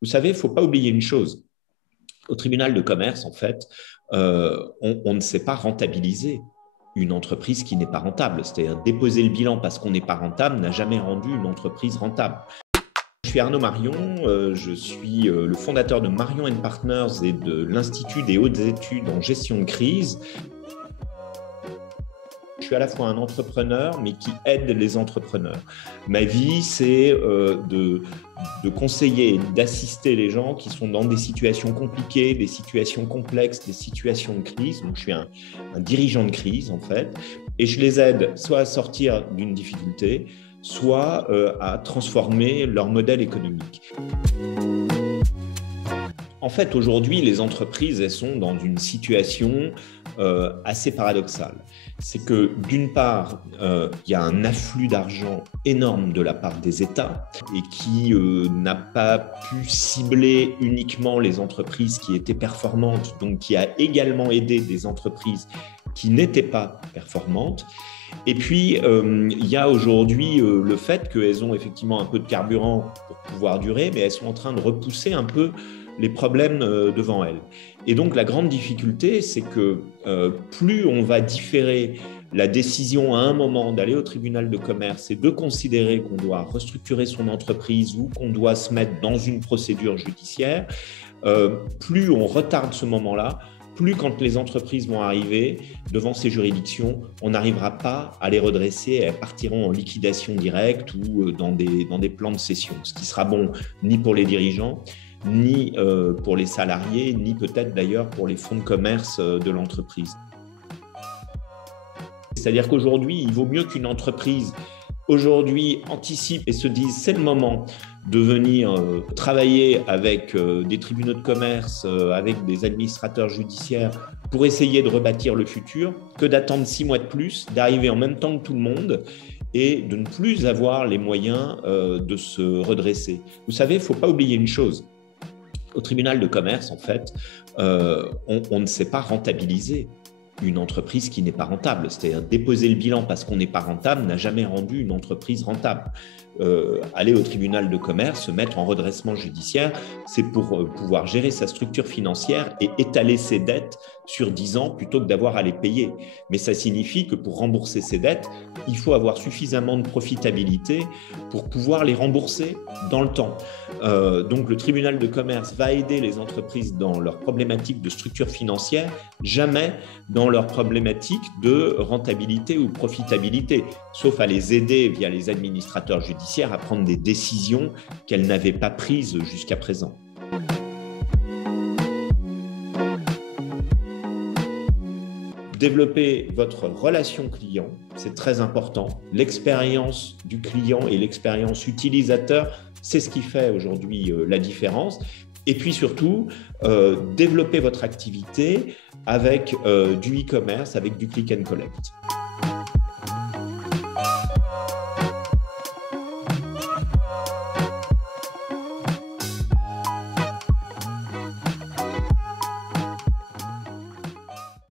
Vous savez, il ne faut pas oublier une chose. Au tribunal de commerce, en fait, on ne sait pas rentabiliser une entreprise qui n'est pas rentable. C'est-à-dire déposer le bilan parce qu'on n'est pas rentable n'a jamais rendu une entreprise rentable. Je suis Arnaud Marion, je suis le fondateur de Marion & Partners et de l'Institut des hautes études en gestion de crise. Je suis à la fois un entrepreneur, mais qui aide les entrepreneurs. Ma vie, c'est de conseiller, d'assister les gens qui sont dans des situations compliquées, des situations complexes, des situations de crise. Donc, je suis un dirigeant de crise, en fait, et je les aide soit à sortir d'une difficulté, soit à transformer leur modèle économique. En fait, aujourd'hui, les entreprises, elles sont dans une situation assez paradoxale. C'est que d'une part, il y a un afflux d'argent énorme de la part des États et qui n'a pas pu cibler uniquement les entreprises qui étaient performantes, donc qui a également aidé des entreprises qui n'étaient pas performantes. Et puis, il y a aujourd'hui le fait qu'elles ont effectivement un peu de carburant pour pouvoir durer, mais elles sont en train de repousser un peu les problèmes devant elles. Et donc, la grande difficulté, c'est que plus on va différer la décision à un moment d'aller au tribunal de commerce et de considérer qu'on doit restructurer son entreprise ou qu'on doit se mettre dans une procédure judiciaire, plus on retarde ce moment-là, plus quand les entreprises vont arriver devant ces juridictions, on n'arrivera pas à les redresser, elles partiront en liquidation directe ou dans des plans de cession, ce qui sera bon ni pour les dirigeants, ni pour les salariés, ni peut-être d'ailleurs pour les fonds de commerce de l'entreprise. C'est-à-dire qu'aujourd'hui, il vaut mieux qu'une entreprise aujourd'hui anticipe et se dise c'est le moment de venir travailler avec des tribunaux de commerce, avec des administrateurs judiciaires pour essayer de rebâtir le futur, que d'attendre 6 mois de plus, d'arriver en même temps que tout le monde et de ne plus avoir les moyens de se redresser. Vous savez, il ne faut pas oublier une chose. Au tribunal de commerce, en fait, on ne sait pas rentabiliser une entreprise qui n'est pas rentable. C'est-à-dire déposer le bilan parce qu'on n'est pas rentable n'a jamais rendu une entreprise rentable. Aller au tribunal de commerce, se mettre en redressement judiciaire, c'est pour pouvoir gérer sa structure financière et étaler ses dettes sur 10 ans plutôt que d'avoir à les payer. Mais ça signifie que pour rembourser ses dettes, il faut avoir suffisamment de profitabilité pour pouvoir les rembourser dans le temps. Donc le tribunal de commerce va aider les entreprises dans leurs problématiques de structure financière, jamais dans leurs problématiques de rentabilité ou profitabilité, sauf à les aider via les administrateurs judiciaires à prendre des décisions qu'elles n'avaient pas prises jusqu'à présent. Développer votre relation client, c'est très important. L'expérience du client et l'expérience utilisateur, c'est ce qui fait aujourd'hui la différence. Et puis surtout, développer votre activité avec du e-commerce, avec du click and collect.